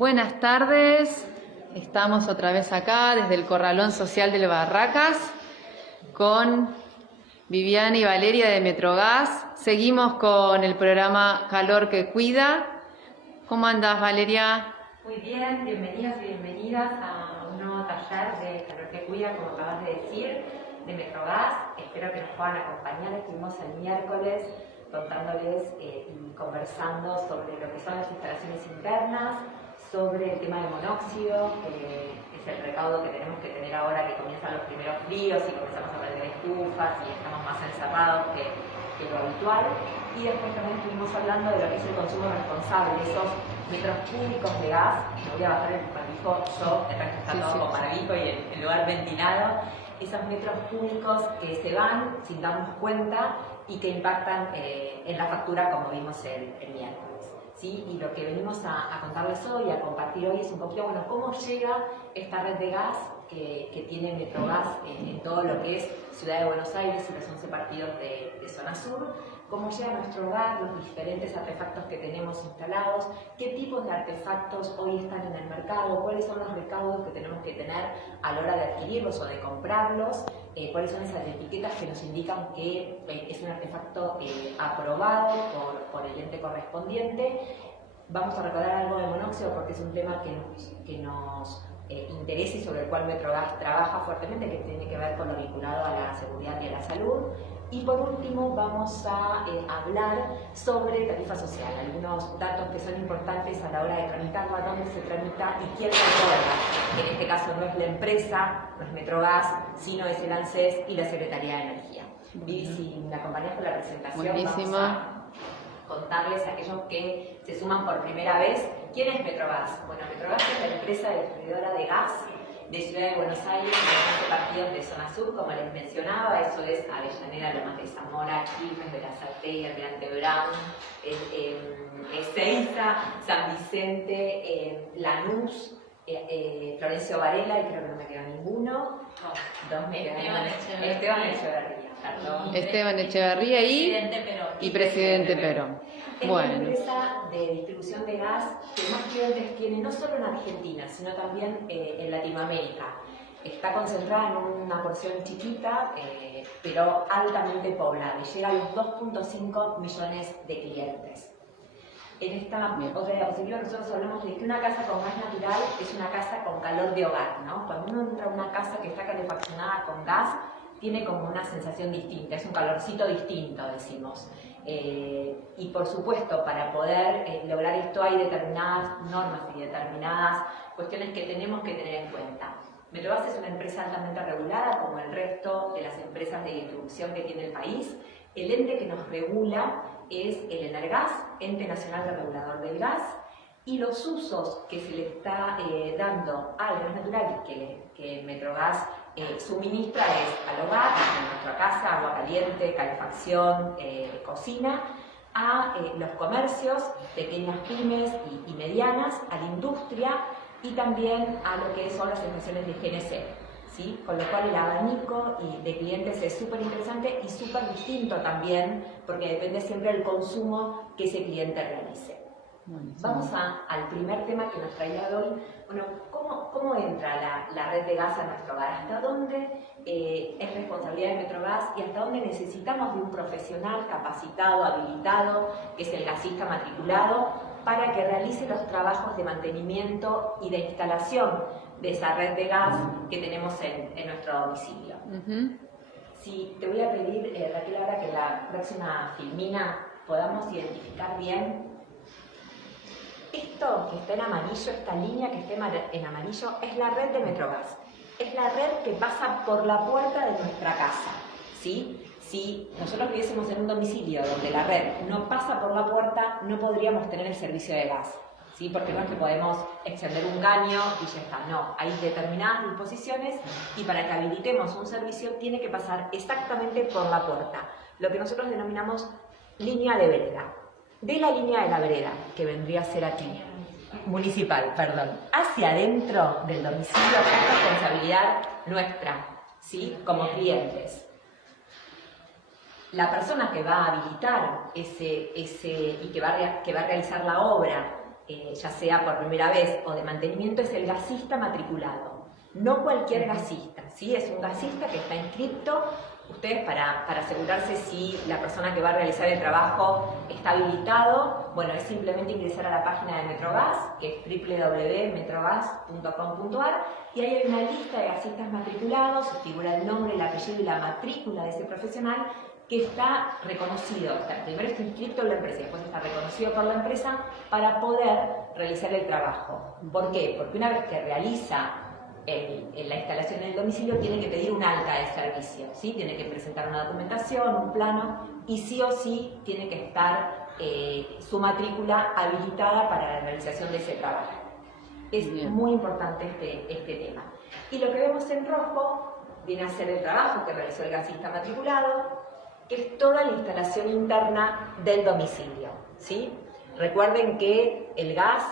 Buenas tardes, estamos otra vez acá desde el Corralón Social del Barracas con Viviana y Valeria de Metrogas. Seguimos con el programa Calor que Cuida. ¿Cómo andás, Valeria? Muy bien, bienvenidos y bienvenidas a un nuevo taller de Calor que Cuida, como acabas de decir, de Metrogas. Espero que nos puedan acompañar. Estuvimos el miércoles contándoles y conversando sobre lo que son las instalaciones internas, sobre el tema del monóxido, que es el recaudo que tenemos que tener ahora que comienzan los primeros fríos y comenzamos a prender estufas y estamos más encerrados que lo habitual. Y después también estuvimos hablando de lo que es el consumo responsable, esos metros cúbicos de gas. Me voy a bajar el barbijo, yo, el resto está todo con barbijo y el lugar ventilado. Esos metros cúbicos que se van sin darnos cuenta y que impactan en la factura, como vimos el miércoles. ¿Sí? Y lo que venimos a contarles hoy, a compartir hoy, es un poquito, bueno, cómo llega esta red de gas que tiene Metrogas en todo lo que es Ciudad de Buenos Aires y los 11 partidos de Zona Sur, cómo llega a nuestro hogar, los diferentes artefactos que tenemos instalados, qué tipos de artefactos hoy están en el mercado, cuáles son los recaudos que tenemos que tener a la hora de adquirirlos o de comprarlos, cuáles son esas etiquetas que nos indican que es un artefacto aprobado por el ente correspondiente. Vamos a recordar algo de monóxido porque es un tema que nos interesa y sobre el cual Metrogas trabaja fuertemente, que tiene que ver con lo vinculado a la seguridad y a la salud. Y por último vamos a hablar sobre tarifa social, algunos datos que son importantes a la hora de tramitarla, dónde se tramita y quién la otorga. En este caso no es la empresa, no es Metrogas, sino es el ANSES y la Secretaría de Energía. Y si me acompañas con la presentación, buenísimo. Vamos a contarles a aquellos que se suman por primera vez. ¿Quién es Metrogas? Bueno, Metrogas es la empresa distribuidora de gas de Ciudad de Buenos Aires, de 11 partidos de Zona Sur, como les mencionaba. Eso es Avellaneda, Lomas de Zamora, Quilmes, de la Saltea, Almirante Brown, Ezeiza, San Vicente, Lanús, Florencio Varela, y creo que no me quedó ninguno. Dos me quedan. Esteban Echeverría. Perdón. Esteban Echeverría y Presidente Perón. Es una empresa de distribución de gas que más clientes tiene, no solo en Argentina, sino también en Latinoamérica. Está concentrada en una porción chiquita, pero altamente poblada, y llega a los 2.5 millones de clientes. En esta otra diapositiva nosotros hablamos de que una casa con gas natural es una casa con calor de hogar, ¿no? Cuando uno entra a una casa que está calefaccionada con gas, tiene como una sensación distinta, es un calorcito distinto, decimos. Y por supuesto, para poder lograr esto hay determinadas normas y determinadas cuestiones que tenemos que tener en cuenta. Metrogas es una empresa altamente regulada, como el resto de las empresas de distribución que tiene el país. El ente que nos regula es el ENERGAS, Ente Nacional de Regulador del Gas, y los usos que se le está dando al gas natural que Metrogas suministra es al hogar, a nuestra casa, agua caliente, calefacción, cocina, a los comercios, pequeñas pymes y medianas, a la industria y también a lo que son las estaciones de GNC. ¿Sí? Con lo cual el abanico de clientes es súper interesante y súper distinto también, porque depende siempre del consumo que ese cliente realice. Vamos al primer tema que nos traía hoy. Bueno, ¿cómo entra la red de gas a nuestro hogar? ¿Hasta dónde es responsabilidad de Metrogas y hasta dónde necesitamos de un profesional capacitado, habilitado, que es el gasista matriculado, para que realice los trabajos de mantenimiento y de instalación de esa red de gas que tenemos en nuestro domicilio? Si te voy a pedir, Raquel, ahora que en la próxima filmina podamos identificar bien esto que está en amarillo, esta línea que está en amarillo, es la red de Metrogas. Es la red que pasa por la puerta de nuestra casa, ¿sí? Si nosotros viviésemos en un domicilio donde la red no pasa por la puerta, no podríamos tener el servicio de gas, ¿sí? Porque no es que podemos extender un caño y ya está, no. Hay determinadas disposiciones y para que habilitemos un servicio tiene que pasar exactamente por la puerta, lo que nosotros denominamos línea de vereda. De la línea de la vereda, que vendría a ser aquí, municipal, perdón, hacia adentro del domicilio, es responsabilidad nuestra, ¿sí? Como clientes. La persona que va a habilitar y que va a realizar la obra ya sea por primera vez o de mantenimiento, es el gasista matriculado. No cualquier gasista, ¿sí? Es un gasista que está inscrito. Ustedes, para asegurarse si la persona que va a realizar el trabajo está habilitado, bueno, es simplemente ingresar a la página de Metrogas, que es www.metrogas.com.ar, y ahí hay una lista de gasistas matriculados, figura el nombre, el apellido y la matrícula de ese profesional, que está reconocido, primero está inscrito en la empresa y después está reconocido por la empresa para poder realizar el trabajo. ¿Por qué? Porque una vez que realiza la instalación en el domicilio, tiene que pedir un alta de servicio, ¿sí? Tiene que presentar una documentación, un plano, y sí o sí tiene que estar su matrícula habilitada para la realización de ese trabajo. Es muy importante este tema. Y lo que vemos en rojo viene a ser el trabajo que realizó el gasista matriculado, que es toda la instalación interna del domicilio, ¿sí? Recuerden que el gas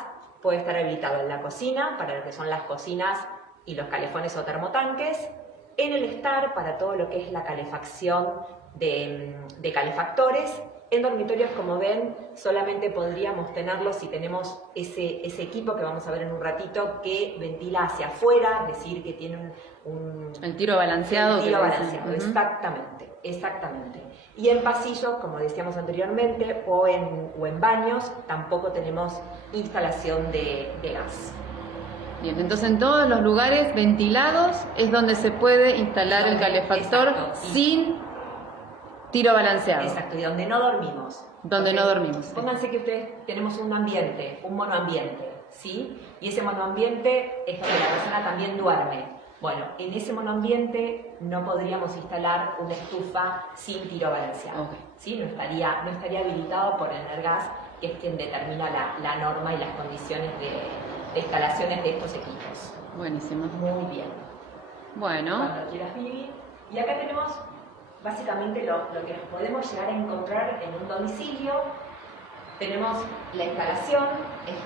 puede estar habilitado en la cocina, para lo que son las cocinas y los calefones o termotanques, en el estar para todo lo que es la calefacción de calefactores. En dormitorios, como ven, solamente podríamos tenerlos si tenemos ese equipo que vamos a ver en un ratito, que ventila hacia afuera, es decir, que tiene el tiro balanceado. El tiro balanceado, exactamente. Y en pasillos, como decíamos anteriormente, o en baños, tampoco tenemos instalación de gas. Bien, entonces en todos los lugares ventilados es donde se puede instalar el calefactor sin tiro balanceado. Exacto, y donde no dormimos. Donde no dormimos. Pónganse que ustedes tenemos un ambiente, un monoambiente, ¿sí? Y ese monoambiente es donde la persona también duerme. Bueno, en ese monoambiente no podríamos instalar una estufa sin tiro balanceado, ¿sí? No estaría habilitado por Energas, que es quien determina la norma y las condiciones de instalaciones de estos equipos. Buenísimo. Muy bien. Bueno. Cuando quieras, Vivi. Y acá tenemos básicamente lo que nos podemos llegar a encontrar en un domicilio. Tenemos la instalación, es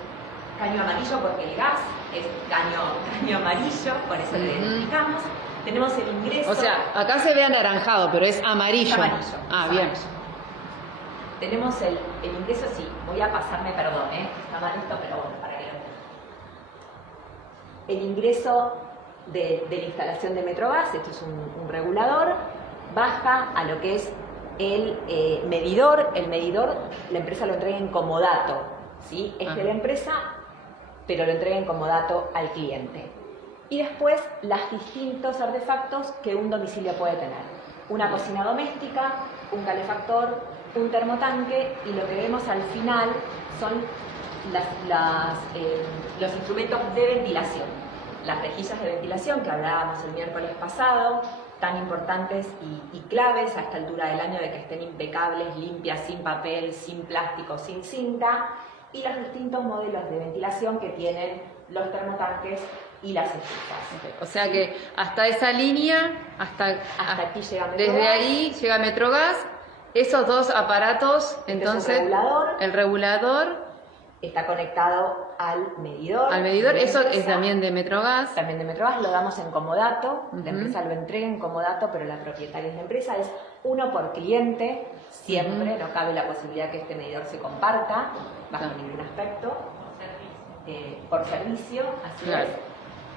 caño amarillo porque el gas es caño amarillo, por eso lo identificamos. Tenemos el ingreso. O sea, acá se ve anaranjado, pero es amarillo. Es amarillo. Bien. Amarillo. Tenemos el ingreso, sí, voy a pasarme, perdón, está mal esto, pero bueno, para que lo vean. El ingreso de la instalación de Metrogas, esto es un regulador, baja a lo que es el medidor. El medidor, la empresa lo entrega en comodato, ¿sí? Es de la empresa, pero lo entrega en comodato al cliente. Y después, los distintos artefactos que un domicilio puede tener. Una cocina doméstica, un calefactor, un termotanque, y lo que vemos al final son los instrumentos de ventilación. Las rejillas de ventilación que hablábamos el miércoles pasado, tan importantes y claves a esta altura del año, de que estén impecables, limpias, sin papel, sin plástico, sin cinta, y los distintos modelos de ventilación que tienen los termotanques y las estufas. O sea que hasta esa línea, hasta aquí llega Metrogas. Desde ahí llega Metrogas. Esos dos aparatos, entonces, el regulador está conectado al medidor. Al medidor, eso es también de Metrogas. También de Metrogas, lo damos en comodato. La empresa lo entrega en comodato, pero la propietaria es la empresa. Es uno por cliente, siempre. No cabe la posibilidad que este medidor se comparta, bajo ningún aspecto. Por servicio, así es.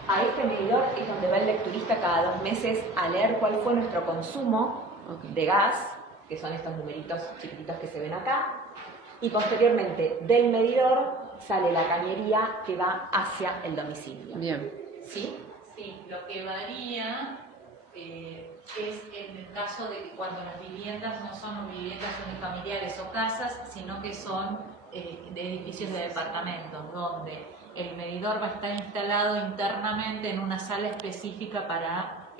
A este medidor es donde va el lecturista cada 2 meses a leer cuál fue nuestro consumo de gas, que son estos numeritos chiquititos que se ven acá. Y posteriormente del medidor sale la cañería que va hacia el domicilio. Bien. ¿Sí? Sí, lo que varía es en el caso de cuando las viviendas no son viviendas unifamiliares o casas, sino que son de edificios de departamentos, donde el medidor va a estar instalado internamente en una sala específica para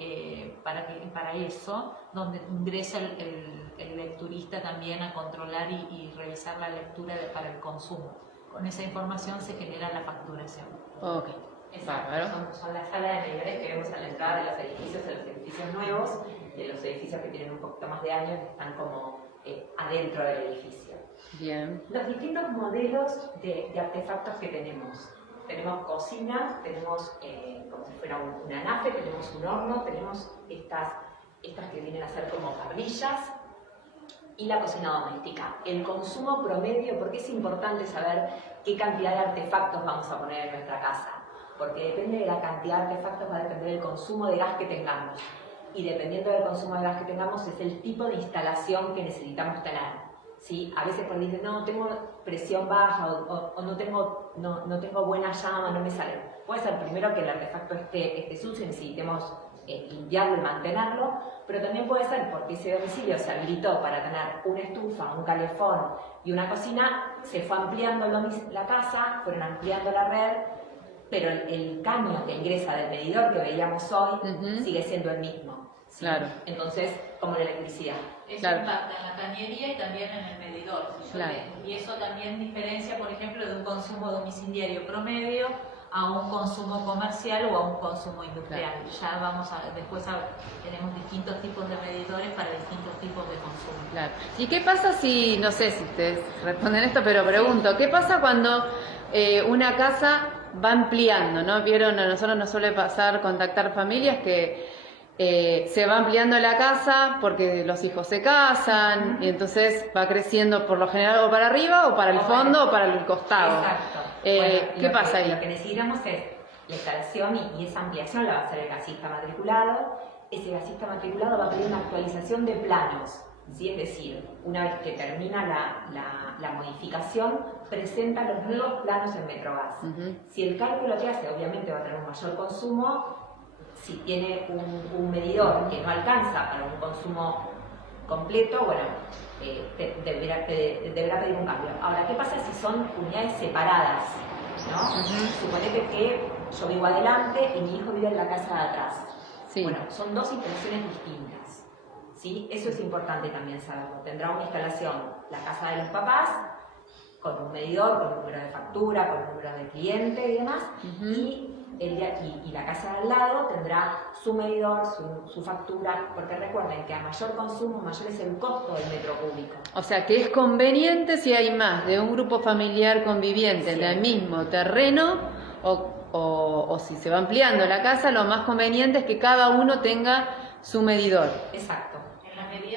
eso, donde ingresa el lecturista también a controlar y revisar la lectura para el consumo. Con esa información se genera la facturación. Ok. Bárbaro. Son las salas de medidores que vemos a la entrada de los edificios nuevos, de los edificios que tienen un poquito más de años, que están como adentro del edificio. Bien. Los distintos modelos de artefactos que tenemos. Tenemos cocina, tenemos como si fuera una anafe, tenemos un horno, tenemos estas que vienen a ser como parrillas, y la cocina doméstica. El consumo promedio, porque es importante saber qué cantidad de artefactos vamos a poner en nuestra casa, porque depende de la cantidad de artefactos va a depender del consumo de gas que tengamos, y dependiendo del consumo de gas que tengamos es el tipo de instalación que necesitamos tener. ¿Sí? A veces cuando dicen, no, tengo presión baja o no tengo buena llama, no me sale. Puede ser primero que el artefacto esté sucio y necesitemos limpiarlo y mantenerlo, pero también puede ser porque ese domicilio se habilitó para tener una estufa, un calefón y una cocina, se fue ampliando la casa, fueron ampliando la red, pero el caño que ingresa del medidor que veíamos hoy sigue siendo el mismo. ¿Sí? Claro. Entonces, como la electricidad. Eso Claro. impacta en la cañería y también en el medidor. Claro. Y eso también diferencia, por ejemplo, de un consumo domiciliario promedio a un consumo comercial o a un consumo industrial. Claro. Ya después tenemos distintos tipos de medidores para distintos tipos de consumo. Claro. ¿Y qué pasa si, no sé si ustedes responden esto, pero pregunto, ¿qué pasa cuando una casa va ampliando, ¿no? Vieron, a nosotros nos suele pasar contactar familias que se va ampliando la casa porque los hijos se casan y entonces va creciendo por lo general o para arriba o para el fondo o para el costado. Exacto. ¿Qué pasa ahí? Lo que necesitamos es la instalación y esa ampliación la va a hacer el gasista matriculado. Ese gasista matriculado va a pedir una actualización de planos. ¿Sí? Es decir, una vez que termina la modificación, presenta los nuevos planos en Metrogas. Si el cálculo que hace, obviamente va a tener un mayor consumo. Si tiene un medidor que no alcanza para un consumo completo, bueno, deberá pedir un cambio. Ahora, ¿qué pasa si son unidades separadas? ¿No? Suponete que yo vivo adelante y mi hijo vive en la casa de atrás. Sí. Bueno, son dos instalaciones distintas. ¿Sí? Eso es importante también saberlo. Tendrá una instalación la casa de los papás, con un medidor, con un número de factura, con un número de cliente y demás, y la casa de al lado tendrá su medidor, su factura, porque recuerden que a mayor consumo, mayor es el costo del metro cúbico. O sea, que es conveniente si hay más de un grupo familiar conviviente en el mismo terreno o si se va ampliando la casa, lo más conveniente es que cada uno tenga su medidor. Exacto.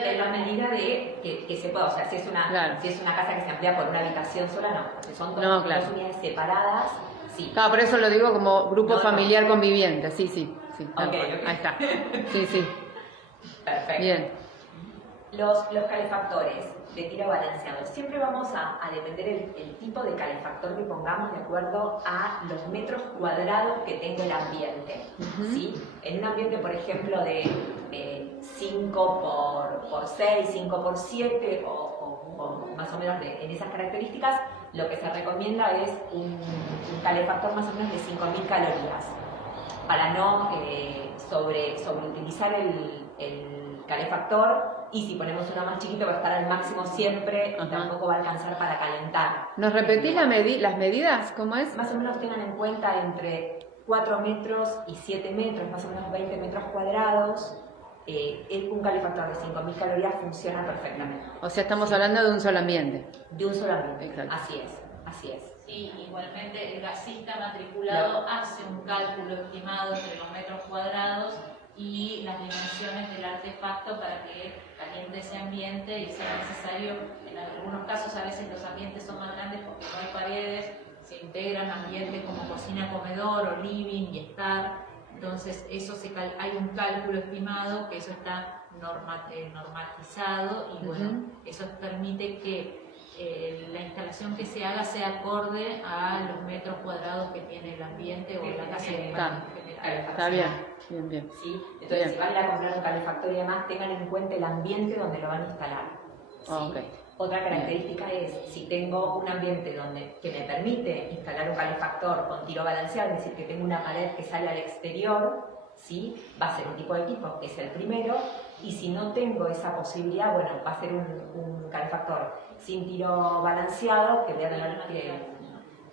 En la medida de que se pueda, o sea, si es una casa que se amplía por una habitación sola, no, porque son dos unidades separadas, sí. Claro, por eso lo digo como grupo familiar conviviente, sí. Okay. Ahí está. Sí. Perfecto. Bien. Los calefactores de tiro balanceado. Siempre vamos a depender el tipo de calefactor que pongamos de acuerdo a los metros cuadrados que tenga el ambiente. ¿Sí? En un ambiente, por ejemplo, de 5 por 6, 5 por 7 o más o menos en esas características, lo que se recomienda es un calefactor más o menos de 5.000 calorías para no sobreutilizar el calefactor, y si ponemos uno más chiquito va a estar al máximo siempre y tampoco va a alcanzar para calentar. ¿Nos repetís las medidas? ¿Cómo es? Más o menos tengan en cuenta entre 4 metros y 7 metros, más o menos 20 metros cuadrados. Un calefactor de 5.000 calorías funciona perfectamente. O sea, estamos hablando de un solo ambiente. De un solo ambiente. Exacto. Así es. Sí, igualmente el gasista matriculado hace un cálculo estimado entre los metros cuadrados y las dimensiones del artefacto para que caliente ese ambiente y sea necesario. En algunos casos a veces los ambientes son más grandes porque no hay paredes, se integran ambientes como cocina, comedor o living y estar. Entonces hay un cálculo estimado que eso está normatizado y bueno, eso permite que la instalación que se haga sea acorde a los metros cuadrados que tiene el ambiente o la casa en general. Está bien. ¿Sí? Entonces, si van a ir a comprar un calefactor y demás, tengan en cuenta el ambiente donde lo van a instalar. ¿Sí? Otra característica es, si tengo un ambiente que me permite instalar un calefactor con tiro balanceado, es decir, que tengo una pared que sale al exterior, ¿sí? Va a ser un tipo de equipo, que es el primero, y si no tengo esa posibilidad, bueno, va a ser un calefactor sin tiro balanceado, que voy a tener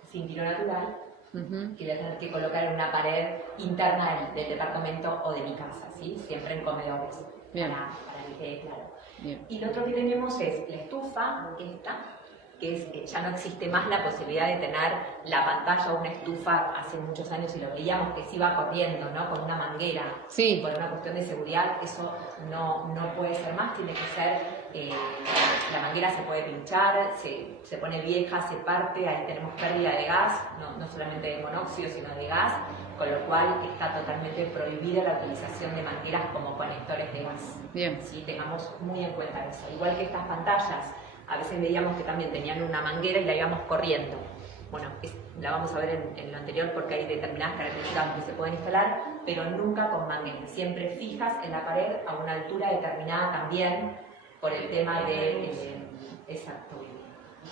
sin tiro natural, que voy a tener que colocar en una pared interna del departamento o de mi casa, ¿sí? Siempre en comedores, para que quede claro. Bien. Y lo otro que tenemos es la estufa, que ya no existe más la posibilidad de tener la pantalla o una estufa. Hace muchos años, y lo veíamos, que se iba corriendo, ¿no? Con una manguera. Sí. Por una cuestión de seguridad, eso no puede ser más, tiene que ser la manguera se puede pinchar, se pone vieja, se parte, ahí tenemos pérdida de gas, no solamente de monóxido, sino de gas, con lo cual está totalmente prohibida la utilización de mangueras como conectores de gas. Bien. Sí, tengamos muy en cuenta eso. Igual que estas pantallas, a veces veíamos que también tenían una manguera y la íbamos corriendo. Bueno, la vamos a ver en lo anterior porque hay determinadas características que se pueden instalar, pero nunca con mangueras, siempre fijas en la pared a una altura determinada también por el tema de... exacto.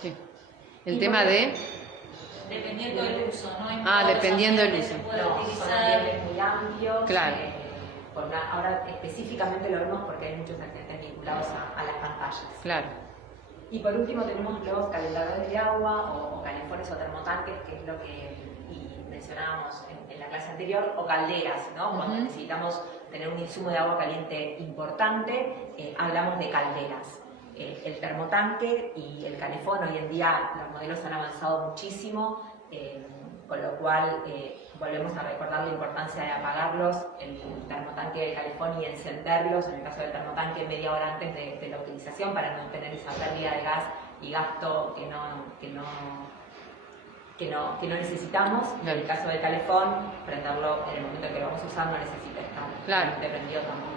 Sí. El tema de... Dependiendo del uso, ¿no? Dependiendo del uso. Se puede No, son utilizar. ambientes muy amplios. Claro. Ahora específicamente lo vemos porque hay muchos accidentes vinculados a las pantallas. Claro. Y por último tenemos los calentadores de agua o calefones o termotanques, que es lo que mencionábamos en la clase anterior, o calderas, ¿no? Cuando necesitamos tener un insumo de agua caliente importante, hablamos de calderas. El termotanque y el calefón, hoy en día los modelos han avanzado muchísimo, con lo cual volvemos a recordar la importancia de apagarlos, el termotanque del calefón, y encenderlos, en el caso del termotanque, media hora antes de la utilización para no tener esa pérdida de gas y gasto que no necesitamos. En el caso del calefón, prenderlo en el momento en que lo vamos a usar, no necesita estar prendido tampoco.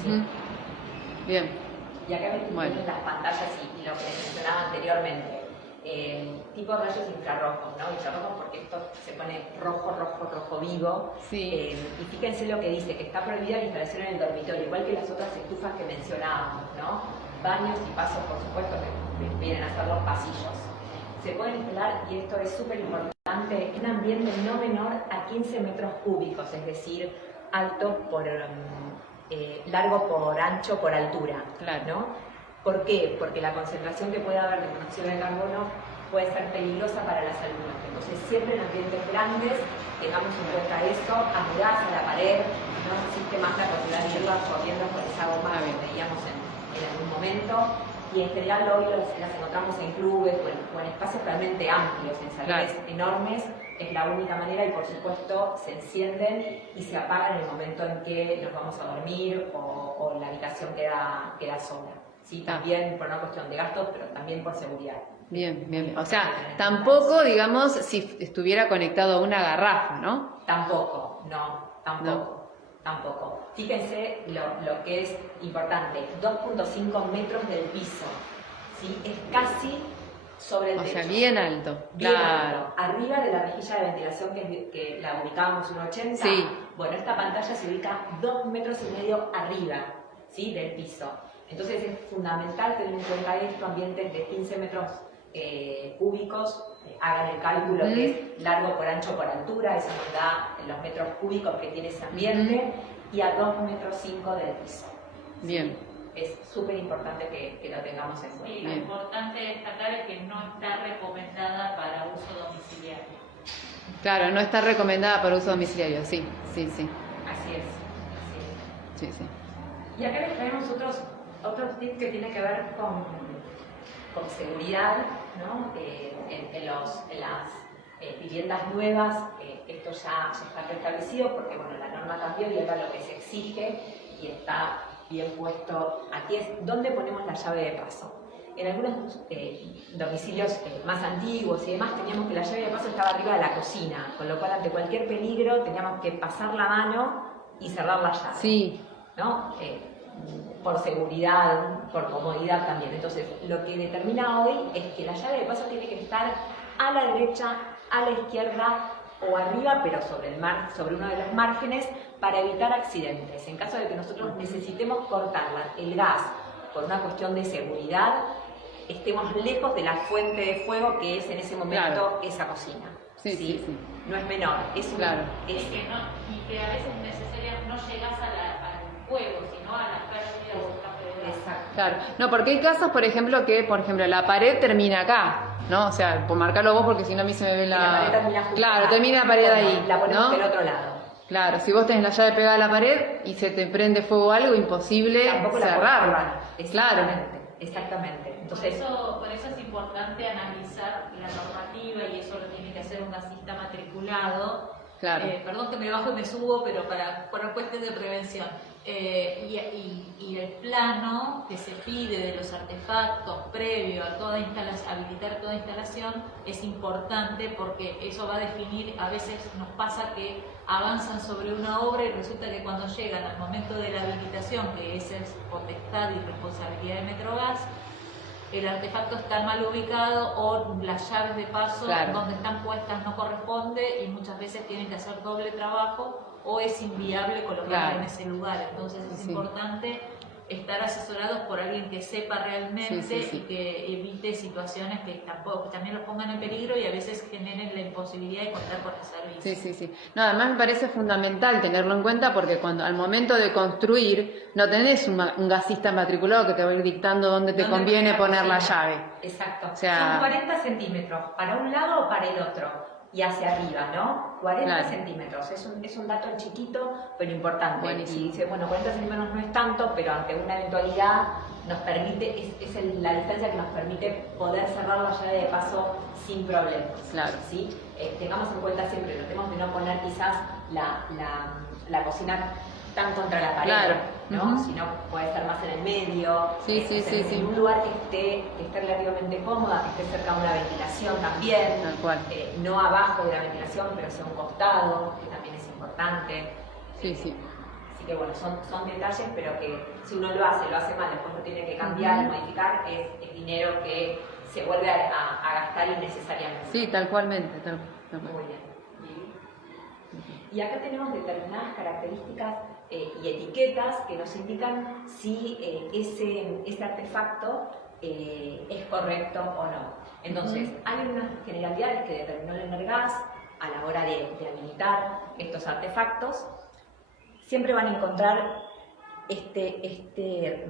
Sí. Bien. Y acá ven las pantallas y lo que mencionaba anteriormente. Tipo rayos infrarrojos, ¿no? Infrarrojos porque esto se pone rojo vivo. Sí. Y fíjense lo que dice, que está prohibida la instalación en el dormitorio, igual que las otras estufas que mencionábamos, ¿no? Baños y pasos, por supuesto, que vienen a ser los pasillos. Se pueden instalar, y esto es súper importante, en ambiente no menor a 15 metros cúbicos, es decir, alto por... largo por ancho por altura, claro, ¿no? ¿Por qué? Porque la concentración que puede haber de monóxido de carbono puede ser peligrosa para la salud. Entonces, siempre en ambientes grandes tengamos en cuenta eso, anudadas a la pared, no existe más la posibilidad de irlas corriendo por esa goma que veíamos en algún momento. Y en general hoy las encontramos en clubes o en espacios realmente amplios, en salones enormes. Es la única manera, y por supuesto se encienden y se apagan en el momento en que nos vamos a dormir o la habitación queda sola. Sí, también por una cuestión de gastos, pero también por seguridad. Bien. O sea, tampoco, digamos, si estuviera conectado a una garrafa, ¿no? Tampoco. Fíjense lo que es importante, 2.5 metros del piso, ¿sí? Es casi sobre el techo. O sea, bien alto. Bien alto. Arriba de la rejilla de ventilación que la ubicábamos 1,80. Sí. Bueno, esta pantalla se ubica 2,5 metros arriba, ¿sí? Del piso. Entonces es fundamental tener en cuenta esto, ambientes de 15 metros cúbicos, hagan el cálculo que es largo por ancho por altura, eso nos da los metros cúbicos que tiene ese ambiente, y a 2,5 metros del piso. Bien. Es súper importante que lo tengamos en cuenta. Sí, lo importante destacar es que no está recomendada para uso domiciliario. Claro, no está recomendada para uso domiciliario, sí. Así es. Sí. Y acá les traemos otros tips que tienen que ver con seguridad, ¿no? En las viviendas nuevas, esto ya está preestablecido porque bueno, la norma cambió y ahora lo que se exige y está bien puesto aquí es dónde ponemos la llave de paso. En algunos domicilios más antiguos y demás teníamos que la llave de paso estaba arriba de la cocina, con lo cual ante cualquier peligro teníamos que pasar la mano y cerrar la llave. Sí. ¿No? Por seguridad, por comodidad también. Entonces, lo que determina hoy es que la llave de paso tiene que estar a la derecha, a la izquierda o arriba, pero sobre uno de los márgenes, para evitar accidentes. En caso de que nosotros necesitemos cortar el gas por una cuestión de seguridad, estemos lejos de la fuente de fuego que es en ese momento esa cocina. Sí. No es menor. Y que a veces es necesario no llegas al fuego, sino a las pérdidas. Exacto. Claro. No, porque hay casos, por ejemplo, que la pared termina acá, ¿no? O sea, por marcarlo vos, porque si no a mí se me ve la pared termina justo acá. termina la pared ahí. La ponemos ¿no? del otro lado. Claro, si vos tenés la llave pegada a la pared y se te prende fuego o algo, imposible cerrarla. Exactamente. Entonces, por eso es importante analizar la normativa, y eso lo tiene que hacer un gasista matriculado, Claro. Perdón que me bajo y me subo, pero por cuestión de prevención. Y el plano que se pide de los artefactos previo a habilitar toda instalación es importante, porque eso va a definir, a veces nos pasa que avanzan sobre una obra y resulta que cuando llegan al momento de la habilitación, que esa es potestad y responsabilidad de Metrogas, el artefacto está mal ubicado o las llaves de paso donde están puestas no corresponde, y muchas veces tienen que hacer doble trabajo o es inviable colocarla en ese lugar. Entonces es importante estar asesorados por alguien que sepa realmente y que evite situaciones que también los pongan en peligro y a veces generen la imposibilidad de contar con el servicio. No, además me parece fundamental tenerlo en cuenta, porque cuando al momento de construir no tenés un gasista matriculado que te va a ir dictando dónde te conviene poner la llave. Exacto. O sea, son 40 centímetros para un lado o para el otro. Y hacia arriba, ¿no? 40 centímetros. Es un dato chiquito, pero importante. Buenísimo. Y dice, bueno, 40 centímetros no es tanto, pero ante una eventualidad nos permite, la distancia que nos permite poder cerrar la llave de paso sin problemas. Claro. ¿Sí? Tengamos en cuenta siempre, tratemos de no poner quizás la cocina tan contra la pared, ¿no? Sino puede estar más en el medio, en un lugar que esté relativamente cómoda, que esté cerca de una ventilación también, tal cual. No abajo de la ventilación, pero sea un costado, que también es importante. Así que bueno, son detalles, pero que si uno lo hace mal, después lo tiene que cambiar y modificar, es dinero que se vuelve a gastar innecesariamente. Sí, tal cualmente. Muy bien. Y acá tenemos determinadas características y etiquetas que nos indican si ese artefacto es correcto o no. Entonces, hay unas generalidades que determinó el Energas a la hora de habilitar estos artefactos. Siempre van a encontrar este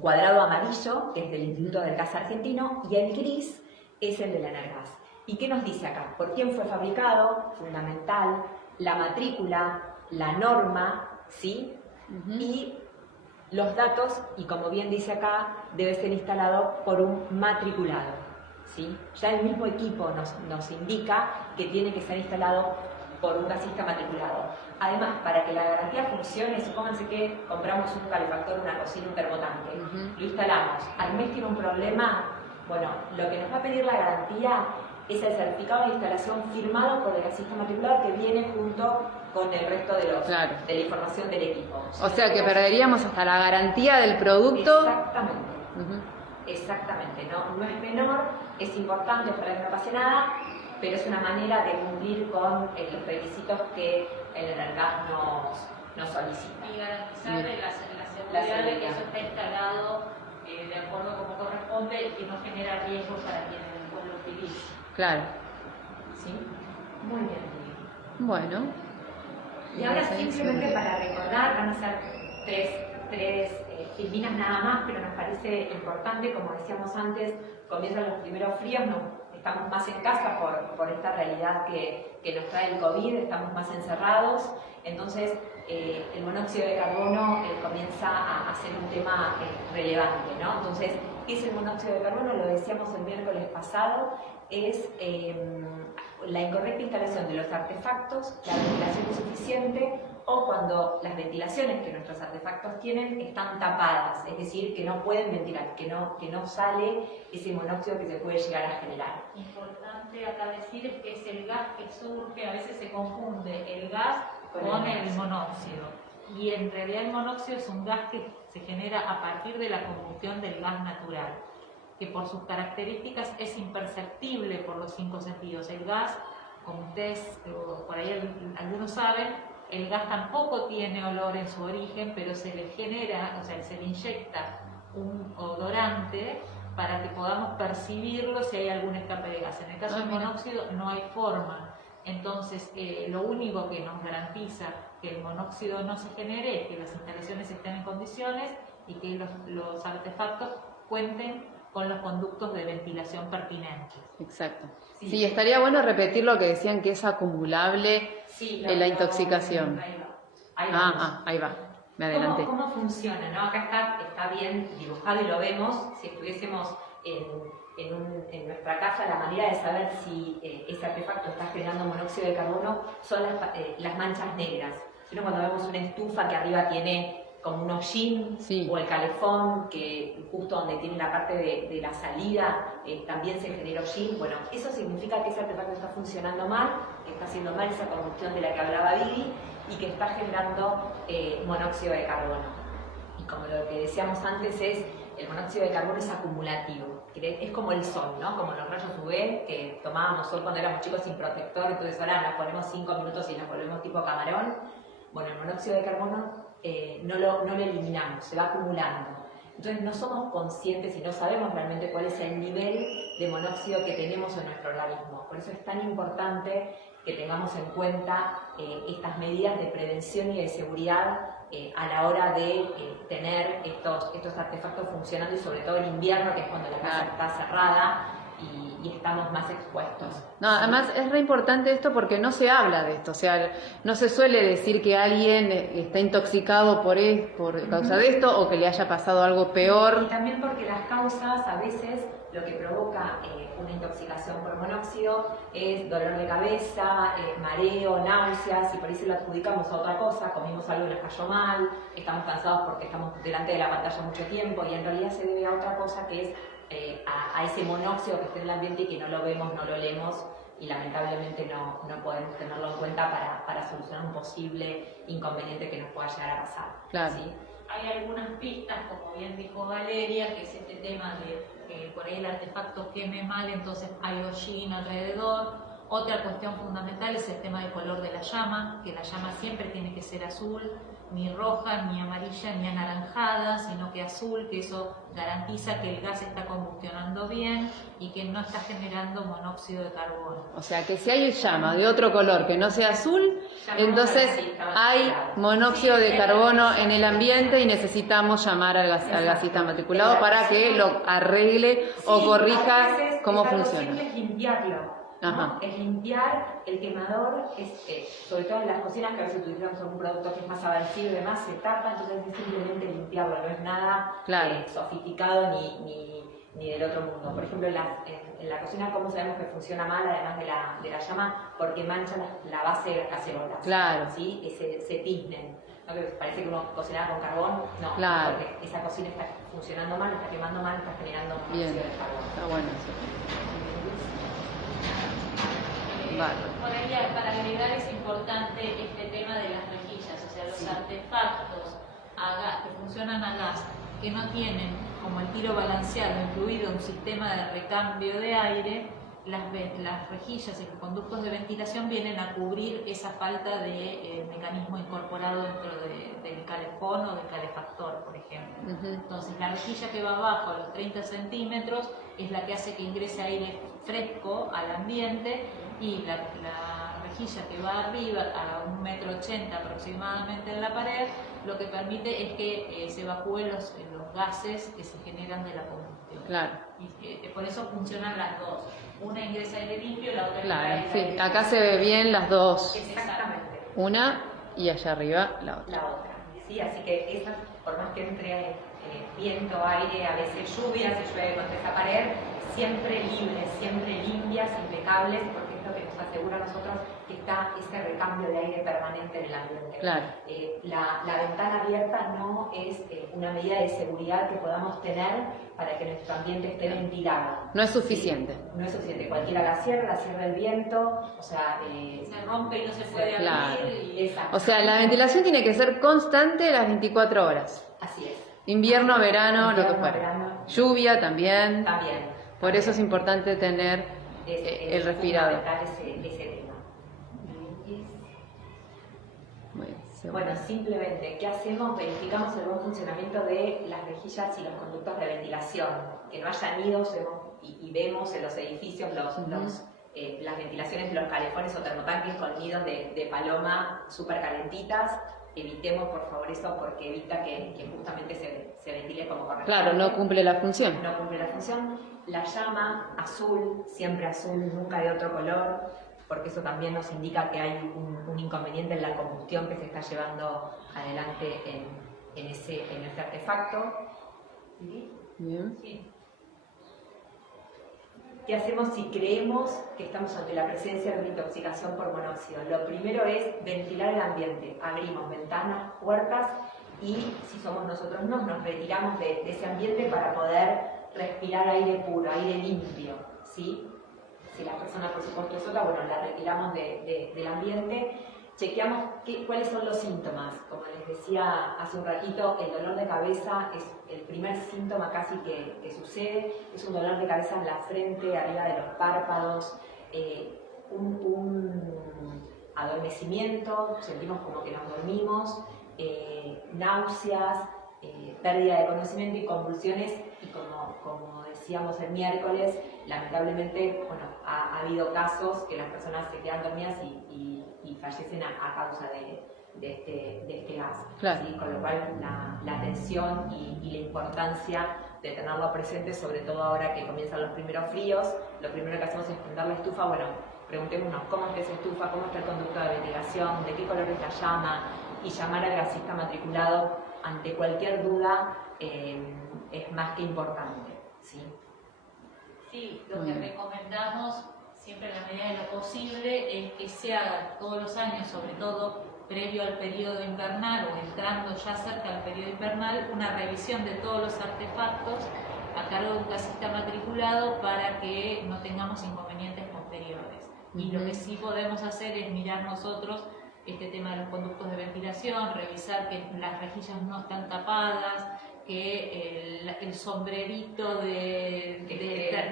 cuadrado amarillo, que es del Instituto del Gas Argentino, y el gris es el del Energas. ¿Y qué nos dice acá? ¿Por quién fue fabricado? Fundamental. La matrícula, la norma, ¿sí? Y los datos, y como bien dice acá, debe ser instalado por un matriculado, ¿sí? Ya el mismo equipo nos indica que tiene que ser instalado por un gasista matriculado. Además, para que la garantía funcione, supónganse que compramos un calefactor, una cocina, un termotanque, lo instalamos, al mes tiene un problema, bueno, lo que nos va a pedir la garantía es el certificado de instalación firmado por el gasista matriculado, que viene junto con el resto de la información del equipo. O sea que perderíamos hasta la garantía del producto. Exactamente. Exactamente, no es menor, es importante, ojalá que no pase nada, pero es una manera de cumplir con los requisitos que el Energas nos solicita. Y garantizarle la seguridad de que eso está instalado de acuerdo como corresponde y que no genera riesgos para quienes después lo utilicen. Claro. ¿Sí? Muy bien. Bueno. Y ahora simplemente para recordar, van a ser tres filminas nada más, pero nos parece importante, como decíamos antes, comienzan los primeros fríos, estamos más en casa por esta realidad que nos trae el COVID, estamos más encerrados, entonces el monóxido de carbono comienza a ser un tema relevante, ¿no? Entonces, ¿qué es el monóxido de carbono? Lo decíamos el miércoles pasado, es la incorrecta instalación de los artefactos, la ventilación insuficiente, o cuando las ventilaciones que nuestros artefactos tienen están tapadas, es decir, que no pueden ventilar, que no sale ese monóxido que se puede llegar a generar. Importante acá decir es que es el gas que surge, a veces se confunde el gas con el monóxido. Y en realidad el monóxido es un gas que se genera a partir de la combustión del gas natural, que por sus características es imperceptible por los 5 sentidos. El gas, como ustedes por ahí algunos saben, el gas tampoco tiene olor en su origen, pero se le genera, o sea, se le inyecta un odorante para que podamos percibirlo si hay algún escape de gas. En el caso del monóxido no hay forma. Entonces, lo único que nos garantiza que el monóxido no se genere es que las instalaciones estén en condiciones y que los artefactos cuenten con los conductos de ventilación pertinentes. Exacto. Sí, estaría bueno repetir lo que decían, que es acumulable en la intoxicación. Ahí va. Me adelanté. ¿Cómo funciona? ¿No? Acá está bien dibujado y lo vemos. Si estuviésemos en nuestra casa, la manera de saber si ese artefacto está generando monóxido de carbono son las manchas negras. ¿No? Cuando vemos una estufa que arriba tiene como un hollín, sí, o el calefón, que justo donde tiene la parte de la salida también se genera hollín, bueno, eso significa que ese artefacto está funcionando mal, que está haciendo mal esa combustión de la que hablaba Vivi y que está generando monóxido de carbono. Y como lo que decíamos antes el monóxido de carbono es acumulativo, es como el sol, ¿no? Como los rayos UV, que tomábamos sol cuando éramos chicos sin protector, entonces ahora nos ponemos 5 minutos y nos volvemos tipo camarón. Bueno, el monóxido de carbono no lo eliminamos, se va acumulando. Entonces no somos conscientes y no sabemos realmente cuál es el nivel de monóxido que tenemos en nuestro organismo. Por eso es tan importante que tengamos en cuenta estas medidas de prevención y de seguridad a la hora de tener estos artefactos funcionando, y sobre todo en invierno, que es cuando la casa está cerrada y estamos más expuestos. No, además es re importante esto porque no se habla de esto, o sea, no se suele decir que alguien está intoxicado por causa de esto, o que le haya pasado algo peor. Y también porque las causas, a veces, lo que provoca una intoxicación por monóxido es dolor de cabeza, mareo, náuseas, y por ahí se lo adjudicamos a otra cosa, comimos algo y nos cayó mal, estamos cansados porque estamos delante de la pantalla mucho tiempo, y en realidad se debe a otra cosa, que es a ese monóxido que está en el ambiente y que no lo vemos, no lo leemos, y lamentablemente no podemos tenerlo en cuenta para solucionar un posible inconveniente que nos pueda llegar a pasar. Claro. ¿Sí? Hay algunas pistas, como bien dijo Valeria, que es este tema de que por ahí el artefacto queme mal, entonces hay hollín alrededor. Otra cuestión fundamental es el tema del color de la llama, que la llama siempre tiene que ser azul, ni roja, ni amarilla, ni anaranjada, sino que azul, que eso garantiza que el gas está combustionando bien y que no está generando monóxido de carbono. O sea, que si hay llama de otro color que no sea azul, entonces hay monóxido de carbono en el ambiente y necesitamos llamar al gasista matriculado para que lo arregle o corrija cómo funciona. Es limpiarlo. ¿No? Es limpiar el quemador, sobre todo en las cocinas, que a veces utilizamos algún producto que es más avanzado y demás, se tapa, entonces es simplemente limpiarlo, no es nada sofisticado ni del otro mundo. Por ejemplo, en la cocina, ¿cómo sabemos que funciona mal, además de la llama? Porque mancha la base de las cacerolas, claro. ¿sí? Se tiznen. ¿No? Que parece que uno cocinaba con carbón, no, claro. Porque esa cocina está funcionando mal, está quemando mal, está generando monóxido de carbono. Está bueno eso. Por ahí, para agregar, es importante este tema de las rejillas, o sea, los artefactos que funcionan a gas, que no tienen como el tiro balanceado incluido un sistema de recambio de aire, las rejillas y los conductos de ventilación vienen a cubrir esa falta de mecanismo incorporado dentro del calefón o del calefactor, por ejemplo. Entonces, la rejilla que va abajo a los 30 centímetros es la que hace que ingrese aire fresco al ambiente, y la rejilla que va arriba a 1,80 m aproximadamente en la pared, lo que permite es que se evacúen los gases que se generan de la combustión. Claro. Y por eso funcionan las dos. Una ingresa aire limpio, la otra claro, ingresa aire. Acá se ve bien las dos. Exactamente. Una y allá arriba la otra. La otra. Sí, así que esa, por más que entre viento, aire, a veces lluvia, se llueve contra esa pared, siempre libres, siempre limpias, impecables, porque es lo que nos asegura a nosotros que está ese recambio de aire permanente en el ambiente. Claro. La ventana abierta no es una medida de seguridad que podamos tener para que nuestro ambiente esté ventilado. No es suficiente. Sí, no es suficiente. Cualquiera la cierra el viento, o sea... se rompe y no se puede abrir. Claro. Exacto. O sea, la ventilación tiene que ser constante las 24 horas. Así es. Invierno, verano, lo que Invierno, fuera. verano. Lluvia también. También. Por eso es importante tener el respirador. Ese tema. Bueno, simplemente, ¿qué hacemos? Verificamos el buen funcionamiento de las rejillas y los conductos de ventilación. Que no haya nidos y vemos en los edificios las ventilaciones de los calefones o termotanques con nidos de paloma súper calentitas. Evitemos, por favor, eso, porque evita que justamente se ventile como corresponde. Claro, no cumple la función. No cumple la función. La llama, azul, siempre azul, nunca de otro color, porque eso también nos indica que hay un inconveniente en la combustión que se está llevando adelante en este artefacto. Bien. Sí. ¿Qué hacemos si creemos que estamos ante la presencia de una intoxicación por monóxido? Lo primero es ventilar el ambiente. Abrimos ventanas, puertas y si somos nosotros mismos nos retiramos de ese ambiente para poder respirar aire puro, aire limpio, ¿sí? Si la persona por supuesto es otra, bueno, la retiramos del ambiente. Chequeamos cuáles son los síntomas. Como les decía hace un ratito, el dolor de cabeza es el primer síntoma casi que sucede. Es un dolor de cabeza en la frente, arriba de los párpados, un adormecimiento, sentimos como que nos dormimos, náuseas, pérdida de conocimiento y convulsiones. Y como decíamos el miércoles, lamentablemente bueno, ha habido casos que las personas se quedan dormidas y fallecen a causa de este gas. Claro. ¿Sí? Con lo cual la atención y la importancia de tenerlo presente, sobre todo ahora que comienzan los primeros fríos, lo primero que hacemos es prender la estufa. Bueno, preguntémonos cómo está esa estufa, cómo está el conducto de ventilación, de qué color es la llama, y llamar al gasista matriculado ante cualquier duda es más que importante. ¿Sí? Sí, lo que recomendamos siempre en la medida de lo posible es que se haga todos los años, sobre todo previo al periodo invernal o entrando ya cerca del periodo invernal, una revisión de todos los artefactos a cargo de un gasista matriculado para que no tengamos inconvenientes posteriores. Y lo que sí podemos hacer es mirar nosotros este tema de los conductos de ventilación, revisar que las rejillas no están tapadas, que el sombrerito de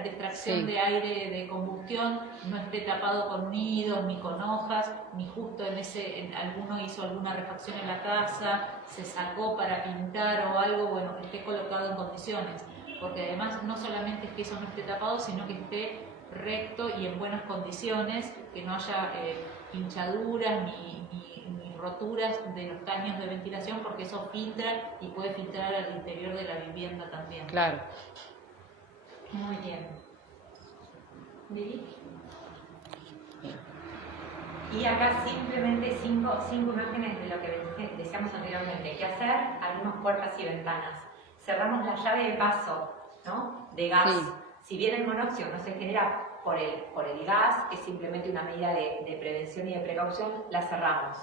extracción Sí. de aire de combustión no esté tapado con nidos ni con hojas, ni justo alguno hizo alguna refacción en la casa, se sacó para pintar o algo, bueno, esté colocado en condiciones. Porque además no solamente es que eso no esté tapado, sino que esté recto y en buenas condiciones, que no haya hinchaduras ni roturas de los caños de ventilación, porque eso filtra y puede filtrar al interior de la vivienda también. Claro. Muy bien. ¿Lili? Y acá simplemente cinco imágenes de lo que decíamos anteriormente. ¿Qué hacer? Abrimos puertas y ventanas. Cerramos la llave de paso, ¿no? De gas. Sí. Si bien el monóxido no se genera por el gas, es simplemente una medida de prevención y de precaución, la cerramos.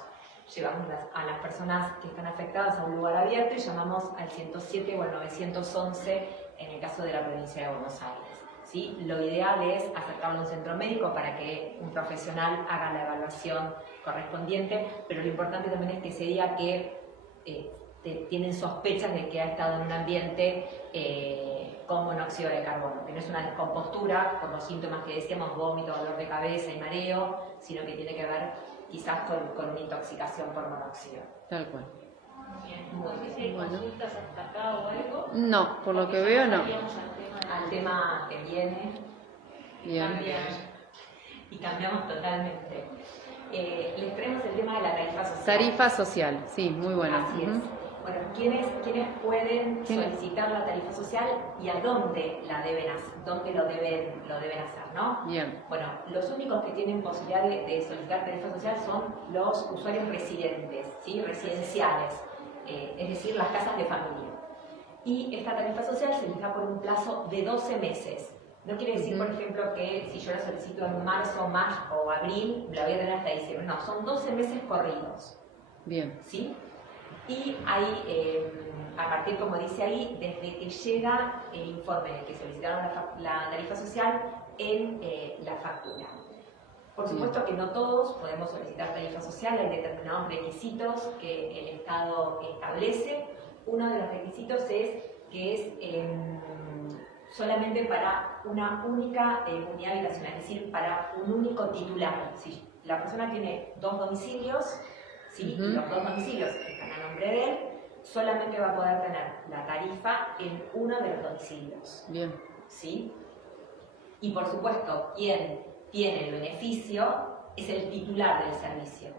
Llevamos a las personas que están afectadas a un lugar abierto y llamamos al 107 o al 911 en el caso de la provincia de Buenos Aires. ¿Sí? Lo ideal es acercarlo a un centro médico para que un profesional haga la evaluación correspondiente, pero lo importante también es que se diga que tienen sospechas de que ha estado en un ambiente con monóxido de carbono, que no es una descompostura por los síntomas que decíamos, vómito, dolor de cabeza y mareo, sino que tiene que ver quizás con una intoxicación por monóxido. Tal cual. Bien. No sé si hay consultas hasta acá o algo. No, por lo que veo no. Al tema que viene. Bien. Y cambiamos totalmente. Les traemos el tema de la tarifa social. Tarifa social, sí, muy bueno. Así es. Bueno, ¿quiénes pueden solicitar la tarifa social y a dónde dónde lo deben hacer, ¿no? Bien. Bueno, los únicos que tienen posibilidad de solicitar tarifa social son los usuarios residentes, ¿sí? Residenciales, es decir, las casas de familia. Y esta tarifa social se elija por un plazo de 12 meses. No quiere decir, por ejemplo, que si yo la solicito en marzo, mayo o abril, la voy a tener hasta diciembre. No, son 12 meses corridos. Bien. ¿Sí? Y ahí, a partir, como dice ahí, desde que llega el informe de que solicitaron la tarifa social en la factura. Por supuesto que no todos podemos solicitar tarifa social, hay determinados requisitos que el Estado establece. Uno de los requisitos es que es solamente para una única unidad habitacional, es decir, para un único titular. Si la persona tiene 2 domicilios, ¿sí? Y los 2 domicilios están a nombre de él, solamente va a poder tener la tarifa en uno de los domicilios. Bien. ¿Sí? Y por supuesto, quien tiene el beneficio es el titular del servicio.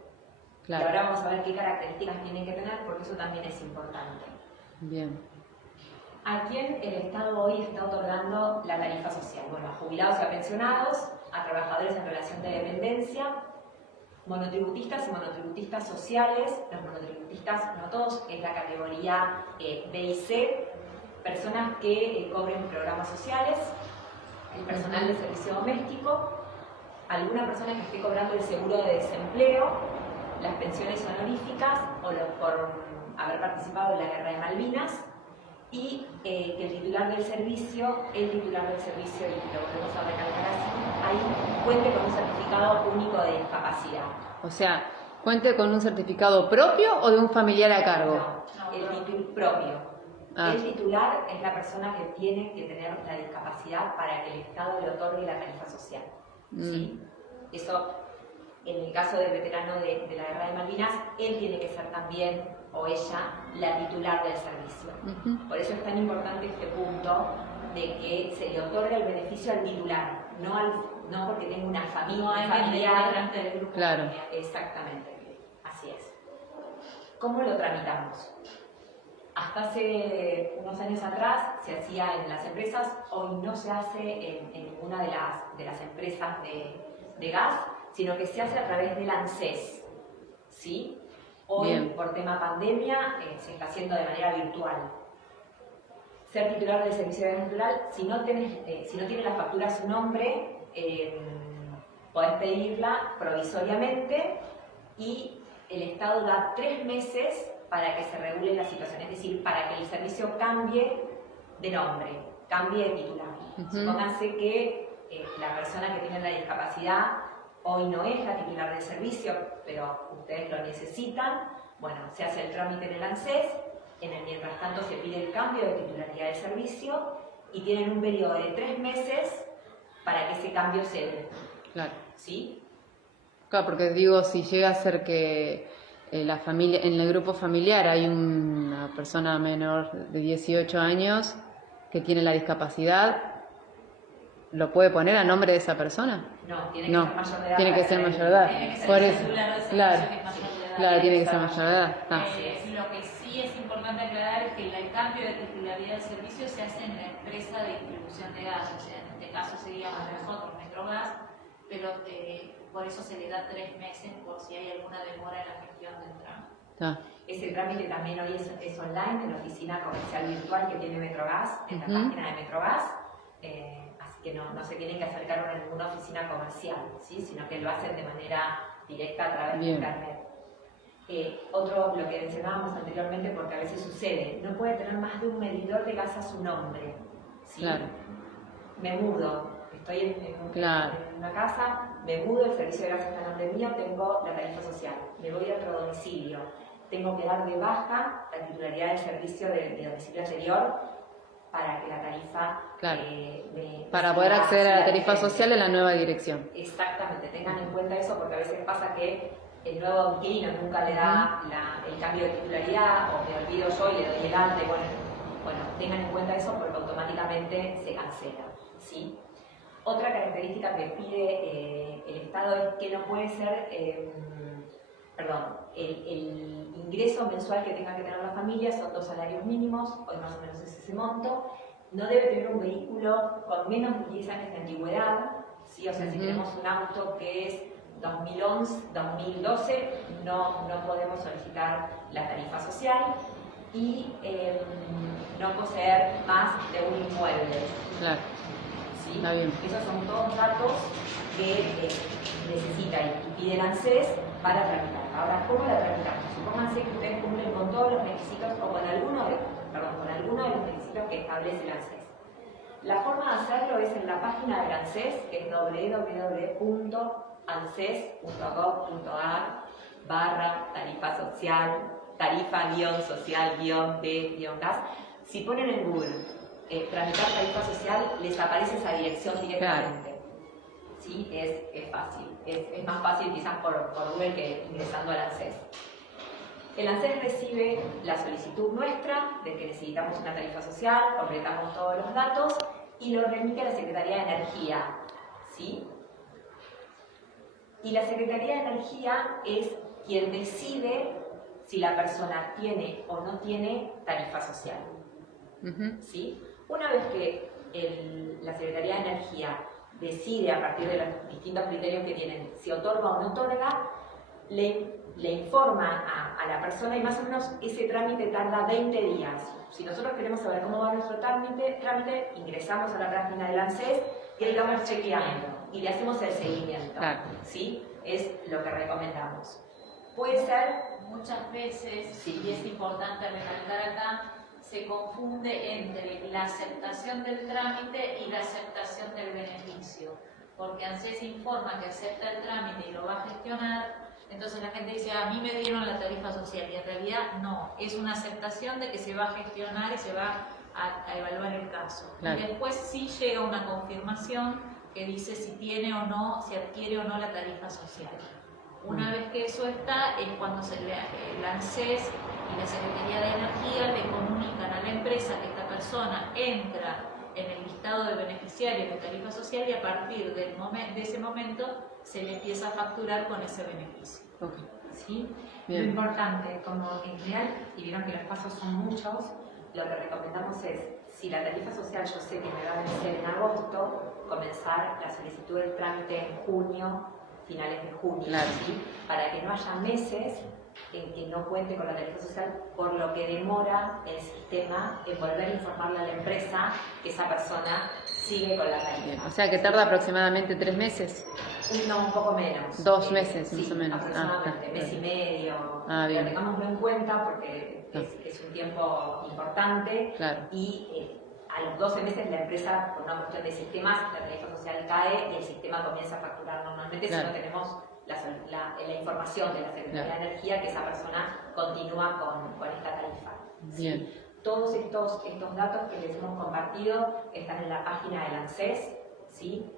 Claro. Y ahora vamos a ver qué características tienen que tener, porque eso también es importante. Bien. ¿A quién el Estado hoy está otorgando la tarifa social? Bueno, a jubilados y a pensionados, a trabajadores en relación de dependencia, monotributistas y monotributistas sociales. Los monotributistas, no todos, es la categoría B y C, personas que cobren programas sociales, el personal de servicio doméstico, alguna persona que esté cobrando el seguro de desempleo, las pensiones honoríficas o por haber participado en la Guerra de Malvinas, y que el titular del servicio, y lo volvemos a recalcar así, ahí cuente con un certificado único de discapacidad. O sea, cuente con un certificado propio o de un familiar a cargo. No, el título propio. El titular es la persona que tiene que tener la discapacidad para que el Estado le otorgue la tarifa social. ¿Sí? Eso, en el caso del veterano de la Guerra de Malvinas, él tiene que ser también, o ella, la titular del servicio. Por eso es tan importante este punto de que se le otorga el beneficio al titular, no porque tenga una familia, familiar delante del grupo. Claro. Exactamente, así es. ¿Cómo lo tramitamos? Hasta hace unos años atrás se hacía en las empresas, hoy no se hace en ninguna de las empresas de gas, sino que se hace a través del ANSES, ¿sí? Hoy, Bien. por tema pandemia, se está haciendo de manera virtual. Ser titular del servicio de gas natural, si no tiene la factura a su nombre, podés pedirla provisoriamente y el Estado da 3 meses para que se regule la situación, es decir, para que el servicio cambie de nombre, cambie de titular. Supónganse que la persona que tiene la discapacidad hoy no es la titular del servicio, pero ustedes lo necesitan. Bueno, se hace el trámite en el ANSES, mientras tanto se pide el cambio de titularidad del servicio y tienen un periodo de 3 meses para que ese cambio se dé. Claro. ¿Sí? Claro, porque digo, si llega a ser que la familia, en el grupo familiar hay una persona menor de 18 años que tiene la discapacidad, ¿lo puede poner a nombre de esa persona? No, tiene que ser mayor de edad. Tiene que ser mayor de edad. Tiene que ser Por el eso, titular del servicio claro, que es mayor de edad. claro, tiene que ser mayor de edad. Lo que sí es importante aclarar es que el cambio de titularidad del servicio se hace en la empresa de distribución de gas, o sea, en este caso seríamos nosotros, Metrogas, pero por eso se le da 3 meses por si hay alguna demora en la gestión del trámite. Ese trámite también hoy es online en la oficina comercial virtual que tiene Metrogas, en la página de Metrogas, así que no se tienen que acercar a ninguna oficina comercial, ¿sí? Sino que lo hacen de manera directa a través de internet. Otro, lo que mencionábamos anteriormente, porque a veces sucede, no puede tener más de un medidor de gas a su nombre, ¿sí? Claro. Me mudo, estoy en una casa, me mudo, el servicio de gas está en nombre mío, tengo la tarifa social, me voy a otro domicilio, tengo que dar de baja la titularidad del servicio de domicilio anterior para que la tarifa para poder acceder a la tarifa social en la nueva dirección. Exactamente, tengan en cuenta eso porque a veces pasa que el nuevo inquilino nunca le da el cambio de titularidad o me olvido yo y le doy el alta. Bueno, tengan en cuenta eso porque automáticamente se cancela, ¿sí? Otra característica que pide el Estado es que no puede ser, el ingreso mensual que tenga que tener la familia son 2 salarios mínimos, hoy más o menos es ese monto. No debe tener un vehículo con menos de 10 años de antigüedad, ¿sí? O sea, si tenemos un auto que es 2011, 2012, no podemos solicitar la tarifa social y no poseer más de un inmueble. Claro. ¿Sí? Está bien. Esos son todos datos que necesita y pide el ANSES para tramitar. Ahora, ¿cómo la tramitamos? Supónganse que ustedes cumplen con todos los requisitos o con alguno de los requisitos que establece el ANSES. La forma de hacerlo es en la página del ANSES, que es www.anses.gov.ar/tarifa social, tarifa-social-de-gas. Si ponen en Google tramitar tarifa social, les aparece esa dirección directamente. Claro. ¿Sí? Es fácil. Es más fácil quizás por Google que ingresando al ANSES. El ANSES recibe la solicitud nuestra de que necesitamos una tarifa social, completamos todos los datos y lo remite a la Secretaría de Energía, ¿sí? Y la Secretaría de Energía es quien decide si la persona tiene o no tiene tarifa social, ¿sí? Una vez que la Secretaría de Energía decide a partir de los distintos criterios que tienen si otorga o no otorga, le informa a la persona y más o menos ese trámite tarda 20 días. Si nosotros queremos saber cómo va nuestro trámite, ingresamos a la página del ANSES y lo vamos chequeando y le hacemos el seguimiento. Claro. ¿Sí? Es lo que recomendamos. Puede ser, Muchas veces, Sí. y es importante recalcar acá, se confunde entre la aceptación del trámite y la aceptación del beneficio. Porque ANSES informa que acepta el trámite y lo va a gestionar, entonces la gente dice, a mí me dieron la tarifa social, y en realidad no, es una aceptación de que se va a gestionar y se va a evaluar el caso. Claro. Y después sí llega una confirmación que dice si tiene o no, si adquiere o no la tarifa social. Una vez que eso está, es cuando el ANSES y la Secretaría de Energía le comunican a la empresa que esta persona entra en el listado de beneficiarios de tarifa social y a partir de ese momento se le empieza a facturar con ese beneficio. Ok. ¿sí? Bien. Lo importante, como en general, y vieron que los pasos son muchos, lo que recomendamos es, si la tarifa social yo sé que me va a vencer en agosto, comenzar la solicitud del trámite en junio, finales de junio, Claro. ¿sí? Para que no haya meses en que no cuente con la tarifa social, por lo que demora el sistema en volver a informarle a la empresa que esa persona sigue con la tarifa. Bien. O sea que tarda aproximadamente 3 meses. No, un poco menos. 2 meses, sí, más o menos. Aproximadamente, está. mes y medio. Ah, bien. Pero tengámoslo en cuenta porque es un tiempo importante. Claro. Y a los 12 meses la empresa, por una cuestión de sistemas, la tarifa social cae y el sistema comienza a facturar normalmente Claro. si no tenemos la información de la Secretaría Claro. de Energía que esa persona continúa con esta tarifa. Bien. Todos estos datos que les hemos compartido están en la página del ANSES, ¿sí?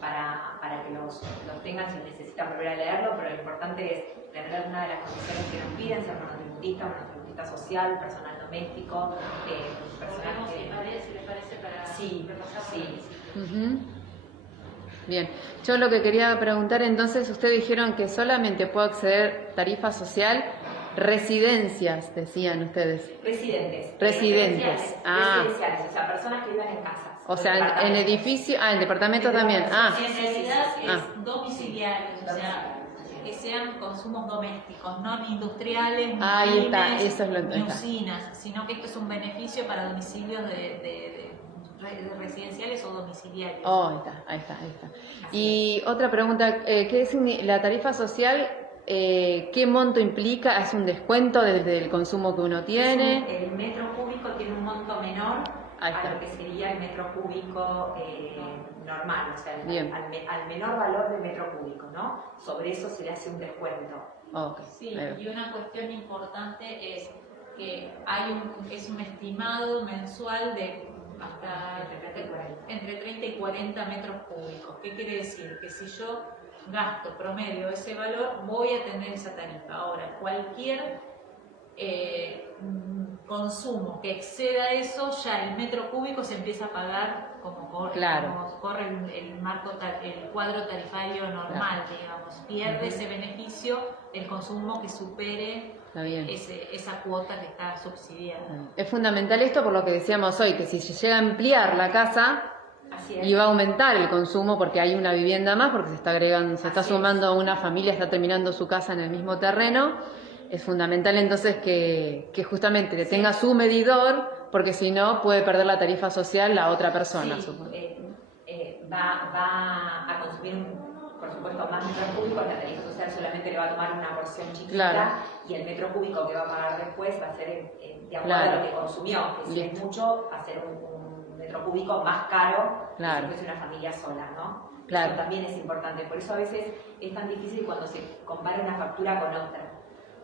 Para que los tengan si necesitan volver a leerlo, pero lo importante es tener alguna de las condiciones que nos piden, ser monotributista social, personal doméstico, personal Volvemos, que... si les parece, para Sí, repasar sí. los requisitos. Ujú. Bien, yo lo que quería preguntar entonces, ustedes dijeron que solamente puedo acceder tarifa social, residencias, decían ustedes. Residentes. Residentes. Residenciales, o sea, personas que viven en casas. O sea, en edificio, en departamentos también. En realidad sí. es domiciliarios, o sea, que sean consumos domésticos, no ni industriales, ni Ahí está, pymes, eso es lo- ni ahí está. usinas, sino que esto es un beneficio para domicilios de residenciales o domiciliarios. Oh, ahí está. Y otra pregunta, ¿qué es la tarifa social? ¿Qué monto implica? ¿Es un descuento desde el consumo que uno tiene? El metro cúbico tiene un monto menor Ahí está. a lo que sería el metro cúbico normal, o sea, Bien. al menor valor del metro cúbico, ¿no? Sobre eso se le hace un descuento. Ok, Sí, ahí va. y una cuestión importante es que es un estimado mensual de hasta entre 30 y 40 metros cúbicos. ¿Qué quiere decir? Que si yo gasto promedio ese valor, voy a tener esa tarifa. Ahora, cualquier consumo que exceda eso, ya el metro cúbico se empieza a pagar como corre, Claro. como corre el marco, el cuadro tarifario normal, digamos. Pierde ese beneficio el consumo que supere Está bien. esa cuota que está subsidiada. Es fundamental esto por lo que decíamos hoy, que si se llega a ampliar la casa Así es. y va a aumentar el consumo porque hay una vivienda más, porque se está agregando, se está Así es. sumando una familia, está terminando su casa en el mismo terreno, es fundamental entonces que justamente que tenga su medidor, porque si no puede perder la tarifa social la otra persona, Sí, supongo. va a consumir, por supuesto, más metros cúbicos. La tarifa social solamente le va a tomar una porción chiquita, Claro. y el metro cúbico que va a pagar después va a ser de acuerdo Claro. a lo que consumió. Que si es Listo. mucho, va a ser un metro cúbico más caro Claro. que si fuese una familia sola, ¿no? Claro. Eso también es importante. Por eso a veces es tan difícil cuando se compara una factura con otra.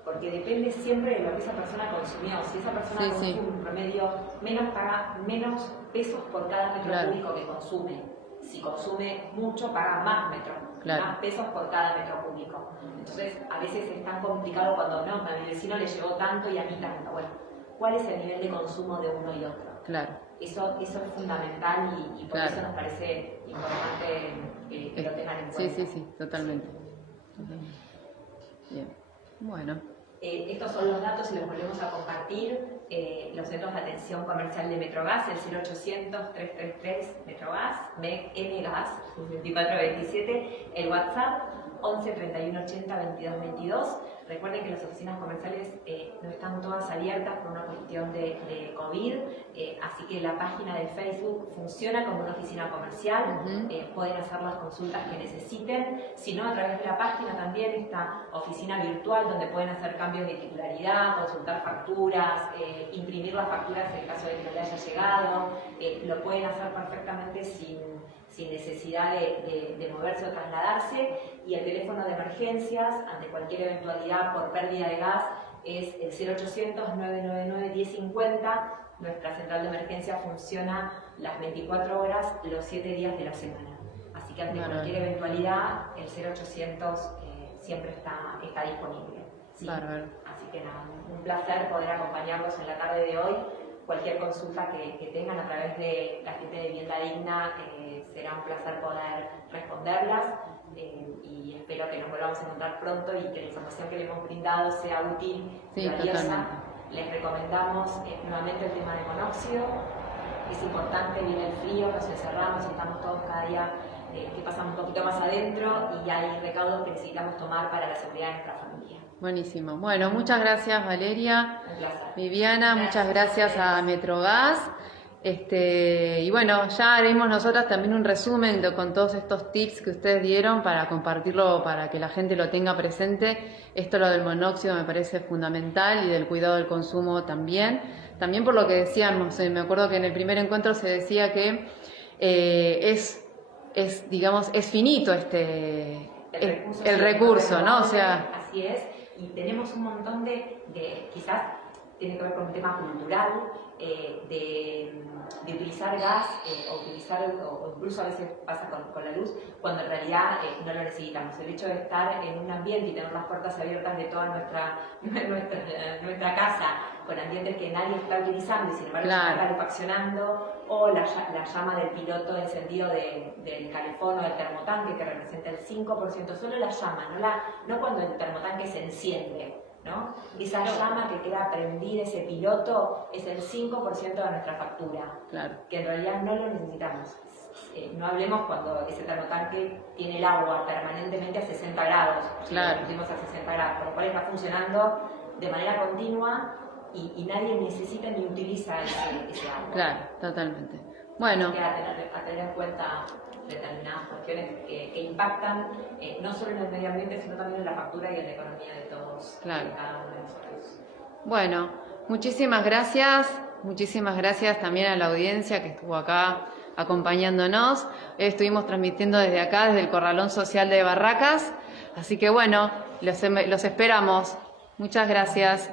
Porque depende siempre de lo que esa persona consumió. Si esa persona Sí, consume sí. un promedio paga menos pesos por cada metro Claro. cúbico que consume. Si consume mucho, paga más Claro. más pesos por cada metro cúbico. Entonces, a veces es tan complicado cuando no, a mi vecino le llegó tanto y a mí tanto. Bueno, ¿cuál es el nivel de consumo de uno y otro? Claro. Eso es fundamental y por Claro. eso nos parece importante que lo tengan en cuenta. Sí, totalmente. Bien. Bueno. Estos son los datos y los volvemos a compartir. Los centros de atención comercial de Metrogas, el 0800-333 Metrogas, MEG, Mgas, 2427, el WhatsApp 11 31 80 22 22. Recuerden que las oficinas comerciales no están todas abiertas por una cuestión de COVID, así que la página de Facebook funciona como una oficina comercial, pueden hacer las consultas que necesiten, si no a través de la página también está oficina virtual donde pueden hacer cambios de titularidad, consultar facturas, imprimir las facturas en caso de que no le haya llegado, lo pueden hacer perfectamente sin necesidad de moverse o trasladarse, y el teléfono de emergencias ante cualquier eventualidad por pérdida de gas es el 0800-999-1050. Nuestra central de emergencia funciona las 24 horas, los 7 días de la semana. Así que ante cualquier eventualidad, el 0800 siempre está disponible. ¿Sí? Así que nada, un placer poder acompañarlos en la tarde de hoy. Cualquier consulta que tengan a través de la gente de Vivienda Digna, será un placer poder responderlas, y espero que nos volvamos a encontrar pronto y que la información que le hemos brindado sea útil y valiosa. Les recomendamos nuevamente el tema del monóxido. Es importante, viene el frío, nos encerramos, estamos todos cada día que pasamos un poquito más adentro, y hay recaudos que necesitamos tomar para la seguridad de nuestra familia. Buenísimo. Bueno, muchas gracias Valeria, Viviana, muchas gracias a Metrogas. Y bueno, ya haremos nosotras también un resumen con todos estos tips que ustedes dieron para compartirlo, para que la gente lo tenga presente. Esto, lo del monóxido, me parece fundamental, y del cuidado del consumo también. También por lo que decíamos, me acuerdo que en el primer encuentro se decía que es finito el recurso, ¿no? O sea, así es, y tenemos un montón de quizás tiene que ver con un tema cultural, de utilizar gas, o incluso a veces pasa con la luz, cuando en realidad no lo necesitamos. El hecho de estar en un ambiente y tener las puertas abiertas de toda nuestra casa, con ambientes que nadie está utilizando y sin embargo se está calefaccionando, o la llama del piloto encendido del calefón o del termotanque, que representa el 5%, solo la llama, no cuando el termotanque se enciende, ¿no? Esa llama que queda prendida, ese piloto, es el 5% de nuestra factura, que en realidad no lo necesitamos. No hablemos cuando ese termotanque tiene el agua permanentemente a 60 grados, lo pusimos a 60 grados, por lo cual está funcionando de manera continua y nadie necesita ni utiliza ese agua. Claro, totalmente. Bueno, así que a tener en cuenta determinadas cuestiones que impactan no solo en el medio ambiente, sino también en la factura y en la economía de todos, de cada uno de nosotros. Bueno, muchísimas gracias también a la audiencia que estuvo acá acompañándonos. Estuvimos transmitiendo desde acá, desde el Corralón Social de Barracas, así que bueno, los esperamos. Muchas gracias.